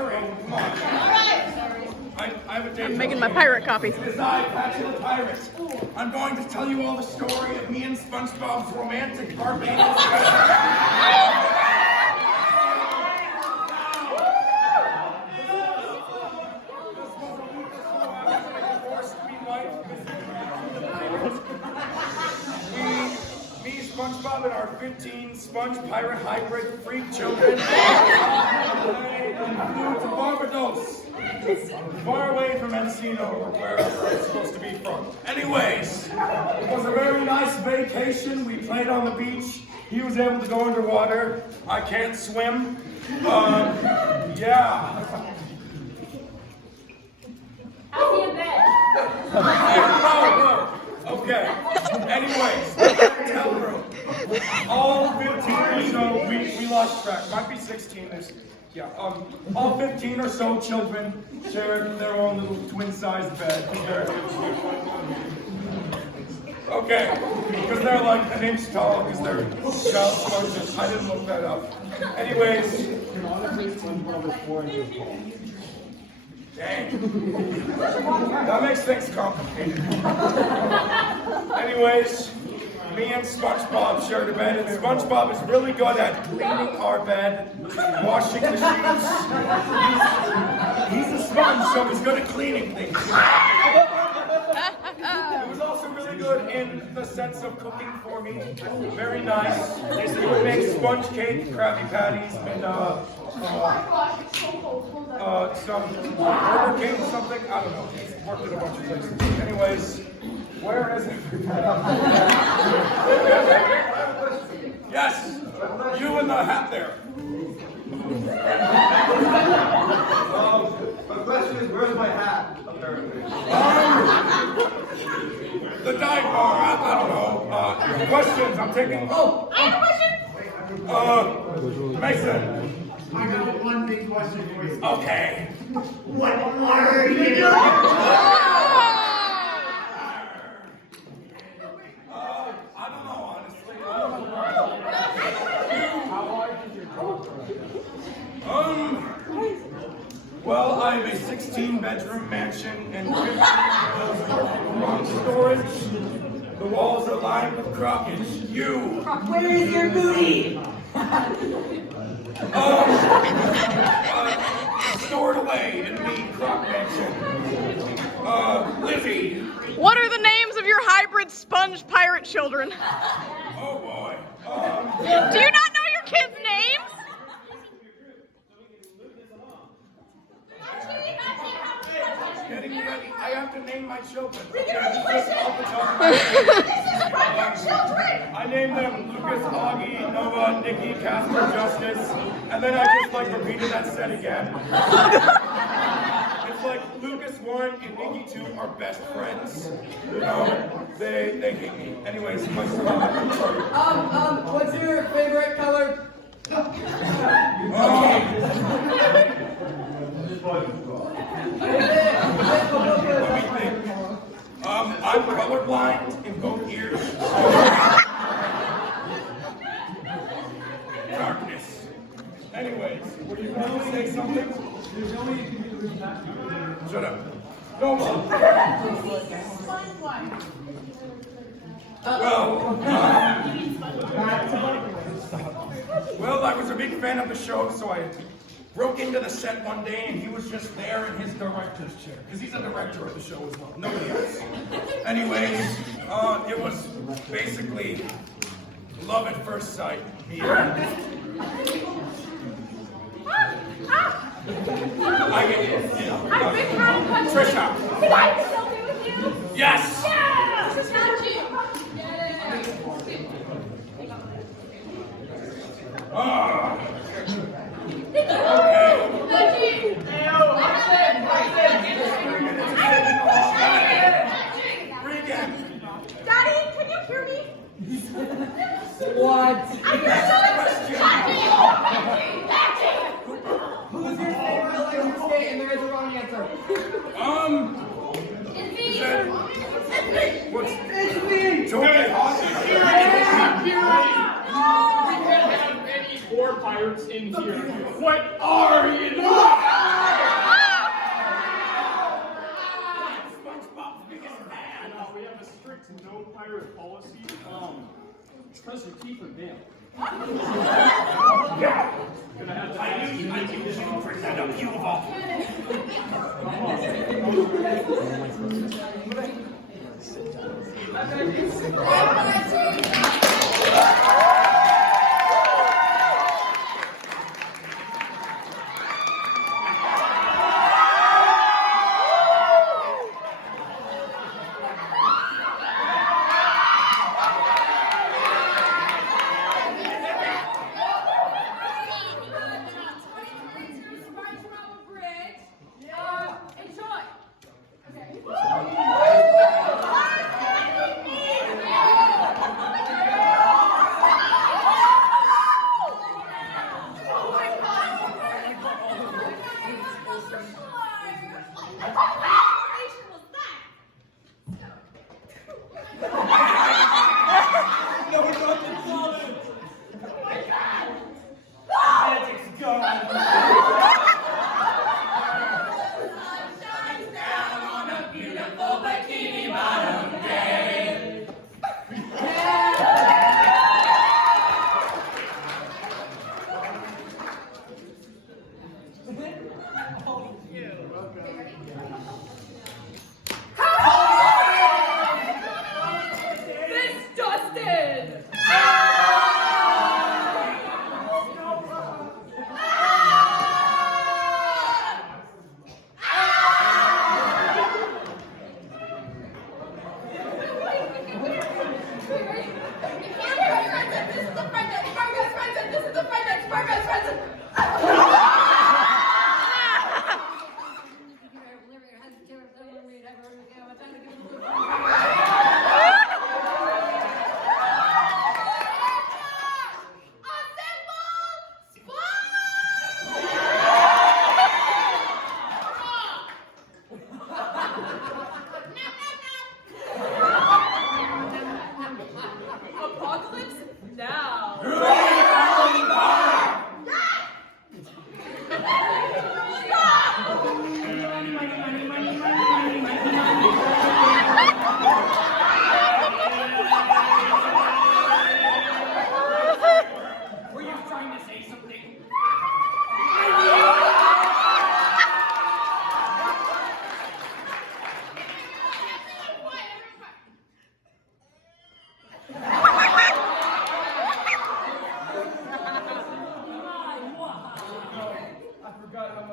hurry. Come on. I have a day. I'm making my pirate copy. It is I, Patchy the Pirate. I'm going to tell you all the story of me and SpongeBob's romantic Barbados treasure. SpongeBob and our 15 sponge pirate hybrid freak children flew to Barbados, far away from Encino or wherever it's supposed to be from. Anyways, it was a very nice vacation. We played on the beach. He was able to go underwater. I can't swim. Yeah. I'll be in bed. No. Okay. Anyways, hotel room. All 15 or so, we lost track. Might be 16. All 15 or so children shared their own little twin-sized bed. Okay, because they're like an inch tall, because they're child sponges. I didn't look that up. Anyways. Dang. That makes things complicated. Anyways, me and SpongeBob shared a bed, and SpongeBob is really good at cleaning our bed, washing the sheets. He's a sponge, so he's good at cleaning things. He was also really good in the sense of cooking for me. Very nice. He would make sponge cake, Krabby Patties, and some Burger King, something. I don't know. He's worked at a bunch of places. Anyways, where is everybody? Yes, you in the hat there. The question is, where's my hat? Apparently. The dive bar. I don't know. Questions. I'm taking. Oh, I have a question. Mason. I got one big question for you. Okay. What are you doing? I don't know, honestly. Well, I have a 16-bedroom mansion and 50 of storage. The walls are lined with crawfish. You. Where is your booty? Stored away in the croc mansion. Lizzie. What are the names of your hybrid sponge pirate children? Oh boy. Do you not know your kids' names? Getting ready. I have to name my children. Just off the top of my head. I named them Lucas, Augie, Nova, Nikki, Casper, Justice, and then I just like repeated that set again. It's like Lucas 1 and Nikki 2 are best friends. You know, they hate me. Anyways, my What's your favorite color? Let me think. I'm colorblind in both ears. Darkness. Anyways, were you going to say something? Shut up. No more. Well, I was a big fan of the show, so I broke into the set one day, and he was just there in his director's chair, because he's a director of the show as well, nobody else. Anyways, it was basically love at first sight. Trisha. Can I have a selfie with you? Yes. Yeah! This is Reggie. Daddy, can you hear me? What? I'm Who's your favorite electric skate? And there is a wrong answer. in here. What are you doing? SpongeBob's biggest fan. We have a strict no pirate policy. Treasure keep and bail. Yeah. I knew you should present a few of all. Enjoy. I'm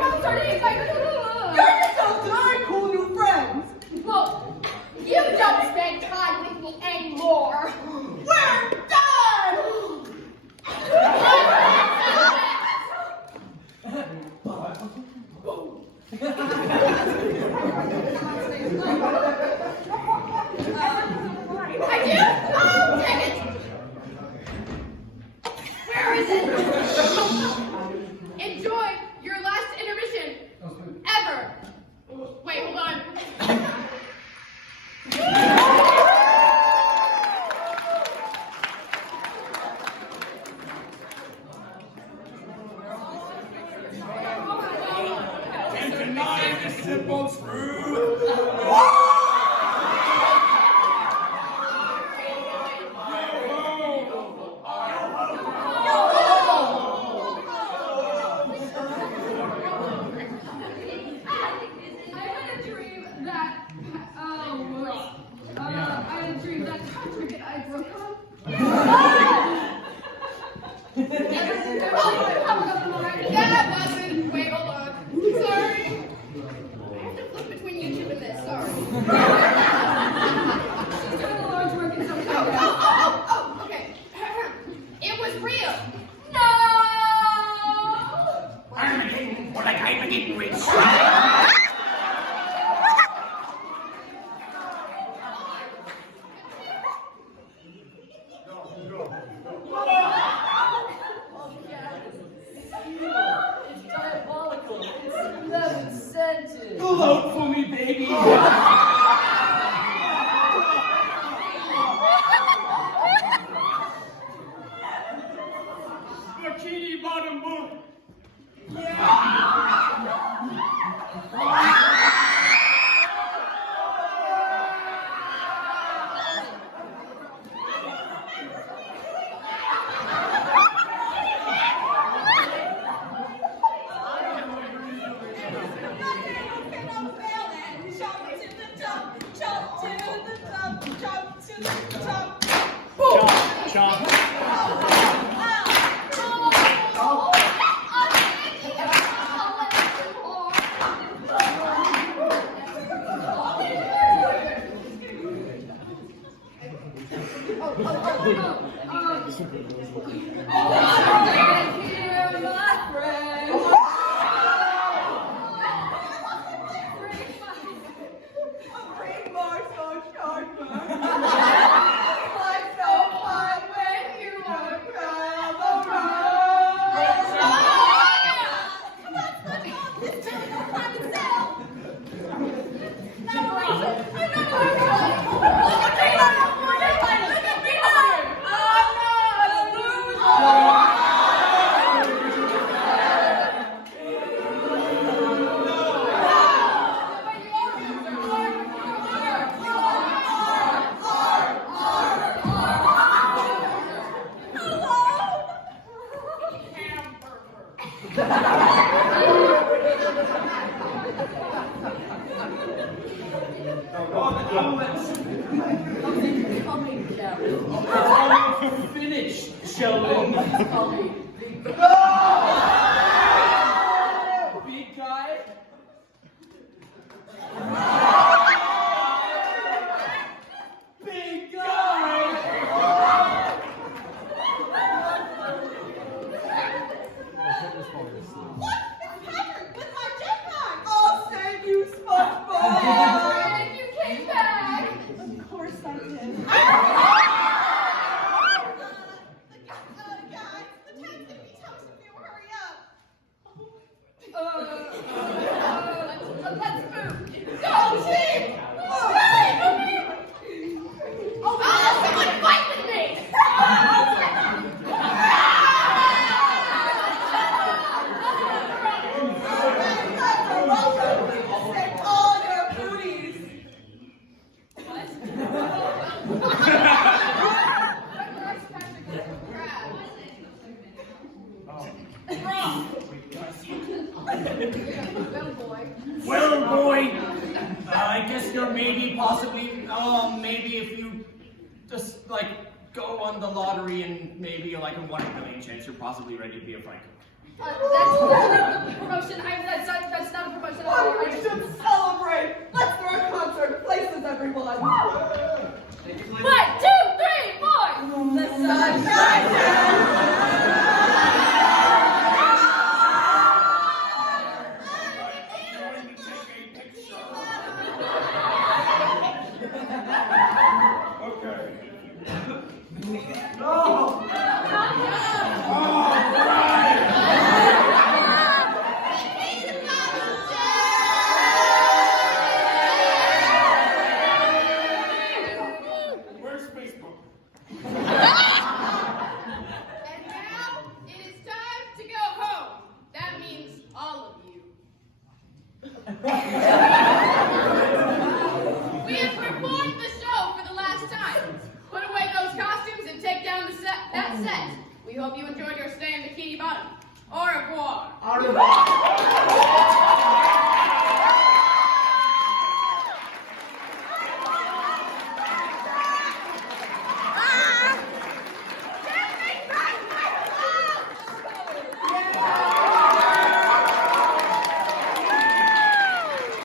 not sardines. Finish, Sheldon. Big guy. Big guy. I'll save you, SpongeBob. And you came back. Of course I did. Let's move. Go, team! Oh, someone fight with me! Save all your booties. Well, boy, I guess you're maybe, possibly, maybe if you just, like, go on the lottery and maybe, like, a 1 in a million chance, you're possibly ready to be a fry cook. That's a promotion. That's not a promotion at all. Oh, we should celebrate. Let's throw a concert. Places, everyone. 1, 2, 3, 4. The sun shines down. Okay. Where's Facebook? And now it is time to go home. That means all of you. We have performed the show for the last time. Put away those costumes and take down that set. We hope you enjoyed your stay in Bikini Bottom. Au revoir. Au revoir.